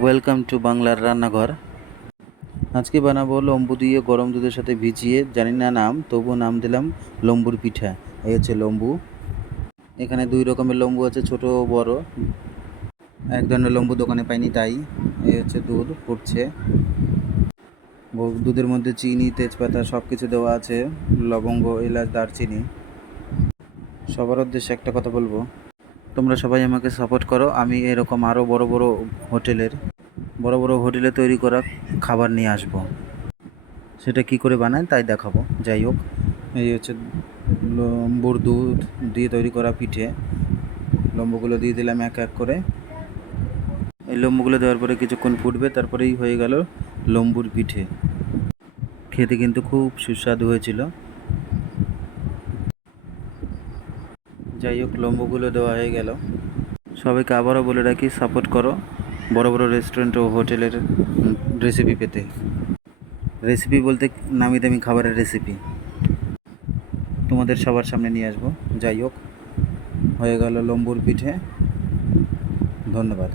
Welcome to বাংলার রান্নাঘর। আজকে বানাবো লম্বু দিয়ে গরম দুধের সাথে ভিজিয়ে, জানি না নাম তবু নাম দিলাম লম্বুর পিঠা। এই হচ্ছে লম্বু। এখানে দুই রকমের লম্বু আছে, ছোট বড়। এক ধরনের লম্বু দোকানে পাইনি তাই, এই হচ্ছে দুধ, ফুটছে। দুধের মধ্যে চিনি, তেজপাতা সব কিছু দেওয়া আছে, লবঙ্গ, এলাচ, দারচিনি। সবার উদ্দেশ্যে একটা কথা বলব। তোমরা সবাই আমাকে সাপোর্ট করো। আমি এরকম আরও বড় বড় হোটেলের, বড় বড় হোটেলে তৈরি করা খাবার নিয়ে আসব। সেটা কি করে বানায় তাই দেখাবো। যাই হোক, এই হচ্ছে লম্বুর দুধ দিয়ে তৈরি করা পিঠে। লম্বুগুলো দিয়ে দিলাম এক এক করে। এই লম্বুগুলো দেওয়ার পরে কিছুক্ষণ ফুটবে, তারপরেই হয়ে গেল লম্বুর পিঠে। খেতে কিন্তু খুব সুস্বাদু হয়েছিল। যাই হোক, লম্বগুলো দেওয়া হয়ে গেল। সবাইকে আবারও বলে রাখি সাপোর্ট করো। বড় বড় রেস্টুরেন্ট ও হোটেলের রেসিপি পেতে। রেসিপি বলতে নামি দামি খাবারের রেসিপি তোমাদের সবার সামনে নিয়ে আসব। যাই হোক, হয়ে গেল লম্বুর পিঠে। ধন্যবাদ।